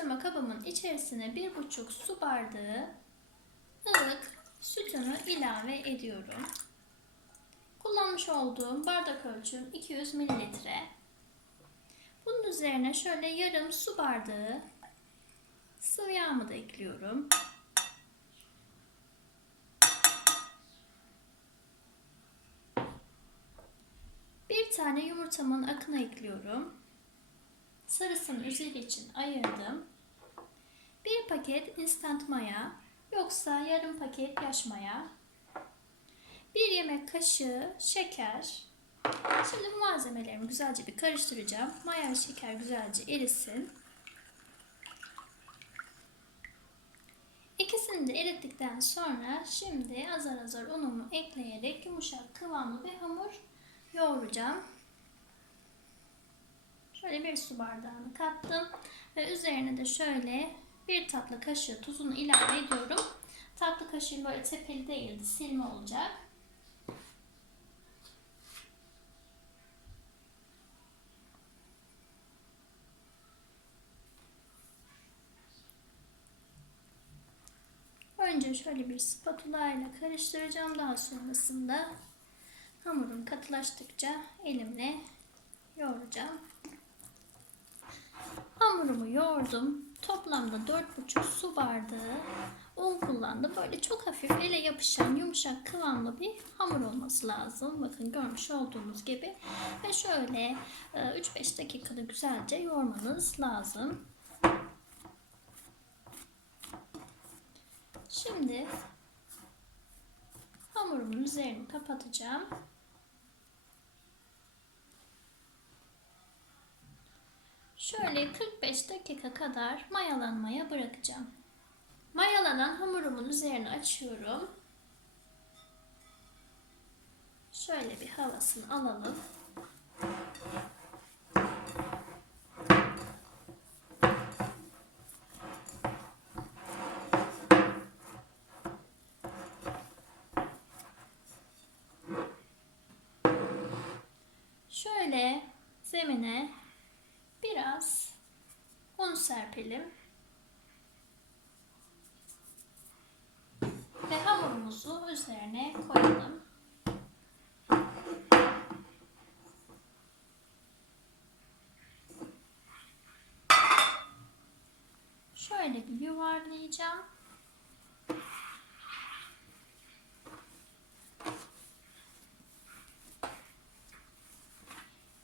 karıştırma kabımın içerisine bir buçuk su bardağı ılık sütümü ilave ediyorum. Kullanmış olduğum bardak ölçüm 200 mililitre. Bunun üzerine şöyle yarım su bardağı sıvı yağımı da ekliyorum. Bir tane yumurtamın akını ekliyorum. Sarısını üzeri için ayırdım. Bir paket instant maya, yoksa yarım paket yaş maya. Bir yemek kaşığı şeker. Şimdi bu malzemelerimi güzelce bir karıştıracağım. Maya ve şeker güzelce erisin. İkisini de erittikten sonra şimdi azar azar unumu ekleyerek yumuşak kıvamlı bir hamur yoğuracağım. Şöyle bir su bardağını kattım ve üzerine de şöyle bir tatlı kaşığı tuzunu ilave ediyorum. Tatlı kaşığı böyle tepeli değildi, silme olacak. Önce şöyle bir spatula ile karıştıracağım. Daha sonrasında hamurum katılaştıkça elimle yoğuracağım. Hamurumu yoğurdum. Toplamda 4,5 su bardağı un kullandım. Böyle çok hafif ele yapışan yumuşak kıvamlı bir hamur olması lazım. Bakın görmüş olduğunuz gibi. Ve şöyle 3-5 dakikada güzelce yoğurmanız lazım. Şimdi hamurumun üzerini kapatacağım. Şöyle 45 dakika kadar mayalanmaya bırakacağım. Mayalanan hamurumun üzerine açıyorum. Şöyle bir havasını alalım. Şöyle zemine serpelim. Ve hamurumuzu üzerine koyalım. Şöyle bir yuvarlayacağım.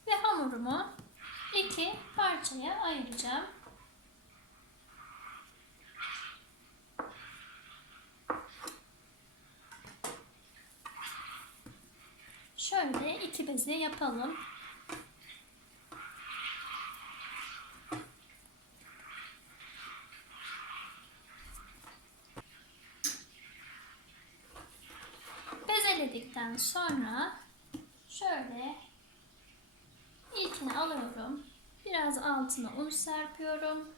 Ve hamurumu iki parçaya ayıracağım. Şöyle iki beze yapalım. Bezeledikten sonra şöyle ilkini alıyorum. Biraz altına un serpiyorum.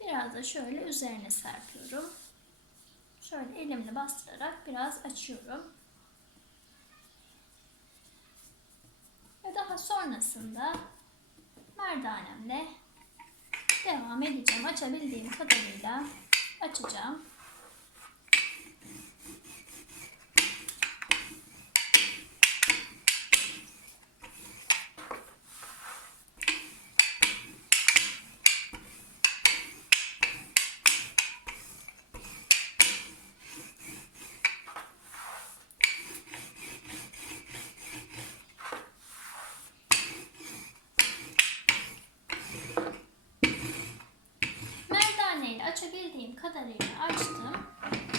Biraz da şöyle üzerine serpiyorum. Şöyle elimle bastırarak biraz açıyorum. Ve daha sonrasında merdanemle devam edeceğim. Açabildiğim kadarıyla açacağım. Merdaneyle açabildiğim kadarıyla açtım.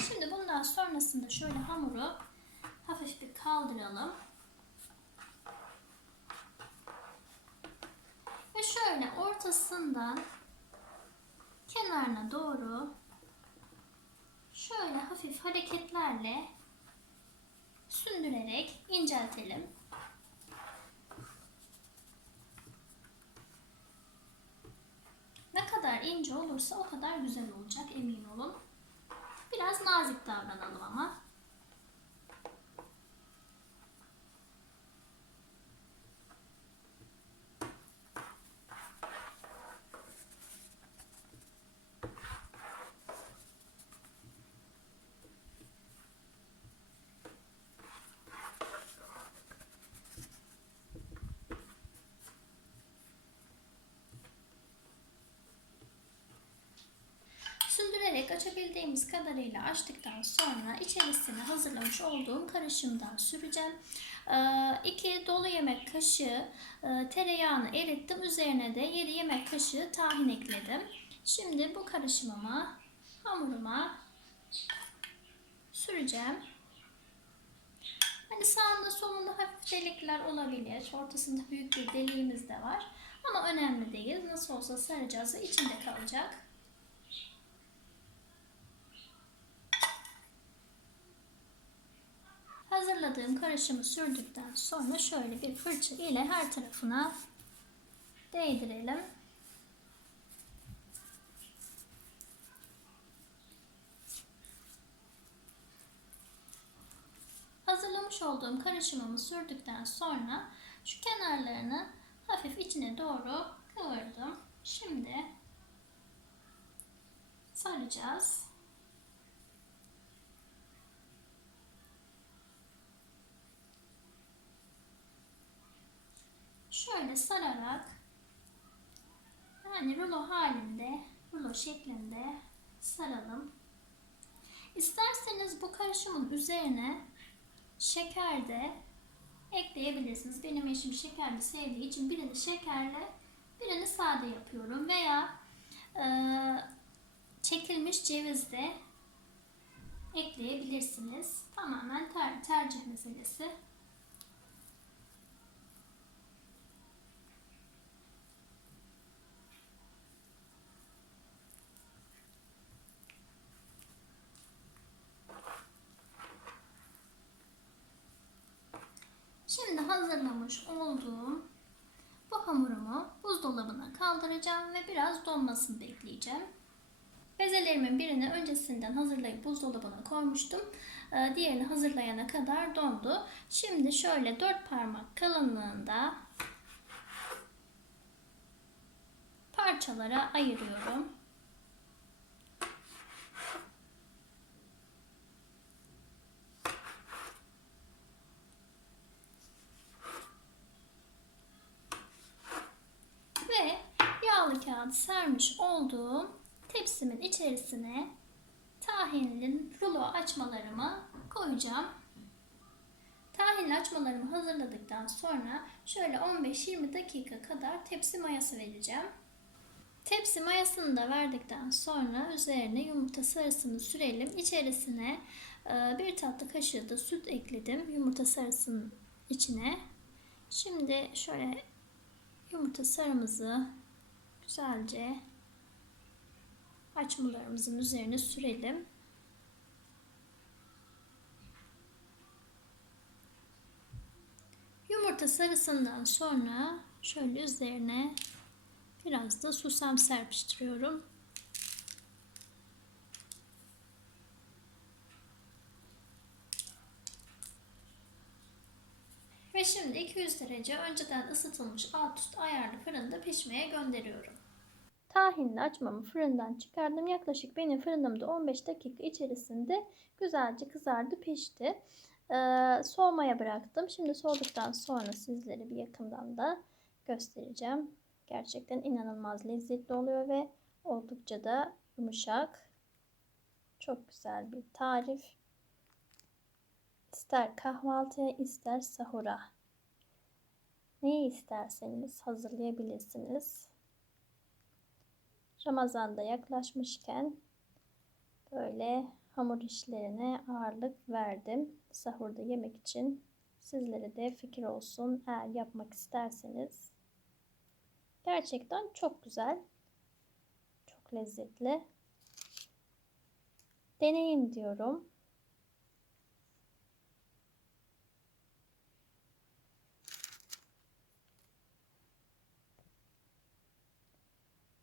Şimdi bundan sonrasında şöyle hamuru hafif bir kaldıralım. Ve şöyle ortasından kenarına doğru şöyle hafif hareketlerle sündürerek inceltelim. Ne kadar ince olursa o kadar güzel olacak emin olun. Biraz nazik davranalım ama. Açabildiğimiz kadarıyla açtıktan sonra içerisine hazırlamış olduğum karışımdan süreceğim. 2 dolu yemek kaşığı e, tereyağını erittim. Üzerine de 7 yemek kaşığı tahin ekledim. Şimdi bu karışımımı hamuruma süreceğim. Hani sağında solunda hafif delikler olabilir. Ortasında büyük bir deliğimiz de var. Ama önemli değil. Nasıl olsa saracağız ve içinde kalacak. Hazırladığım karışımı sürdükten sonra şöyle bir fırça ile her tarafına değdirelim. Hazırlamış olduğum karışımımı sürdükten sonra şu kenarlarını hafif içine doğru kıvırdım. Şimdi saracağız. Şöyle sararak yani rulo halinde, rulo şeklinde saralım. İsterseniz bu karışımın üzerine şeker de ekleyebilirsiniz. Benim eşim şekerli sevdiği için birini şekerle birini sade yapıyorum. Veya e, çekilmiş ceviz de ekleyebilirsiniz. Tamamen ter, tercih meselesi. Şimdi hazırlamış olduğum bu hamurumu buzdolabına kaldıracağım ve biraz donmasını bekleyeceğim. Bezelerimin birini öncesinden hazırlayıp buzdolabına koymuştum. Ee, diğerini hazırlayana kadar dondu. Şimdi şöyle dört parmak kalınlığında parçalara ayırıyorum. Kağıt sermiş olduğum tepsimin içerisine tahinli rulo açmalarımı koyacağım. Tahinli açmalarımı hazırladıktan sonra şöyle 15-20 dakika kadar tepsi mayası vereceğim. Tepsi mayasını da verdikten sonra üzerine yumurta sarısını sürelim. İçerisine e, bir tatlı kaşığı da süt ekledim yumurta sarısının içine. Şimdi şöyle yumurta sarımızı güzelce açmalarımızın üzerine sürelim. Yumurta sarısından sonra şöyle üzerine biraz da susam serpiştiriyorum. Ve şimdi 200 derece önceden ısıtılmış alt üst ayarlı fırında pişmeye gönderiyorum. Tahinli açmamı fırından çıkardım. Yaklaşık benim fırınımda 15 dakika içerisinde güzelce kızardı pişti. Ee, soğumaya bıraktım. Şimdi soğuduktan sonra sizlere bir yakından da göstereceğim. Gerçekten inanılmaz lezzetli oluyor ve oldukça da yumuşak. Çok güzel bir tarif. İster kahvaltıya ister sahura. Neyi isterseniz hazırlayabilirsiniz. Ramazan'da yaklaşmışken böyle hamur işlerine ağırlık verdim. Sahurda yemek için sizlere de fikir olsun eğer yapmak isterseniz. Gerçekten çok güzel. Çok lezzetli. Deneyin diyorum.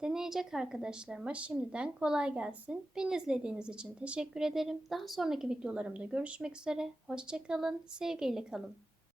Deneyecek arkadaşlarıma şimdiden kolay gelsin. Beni izlediğiniz için teşekkür ederim. Daha sonraki videolarımda görüşmek üzere. Hoşçakalın, sevgiyle kalın.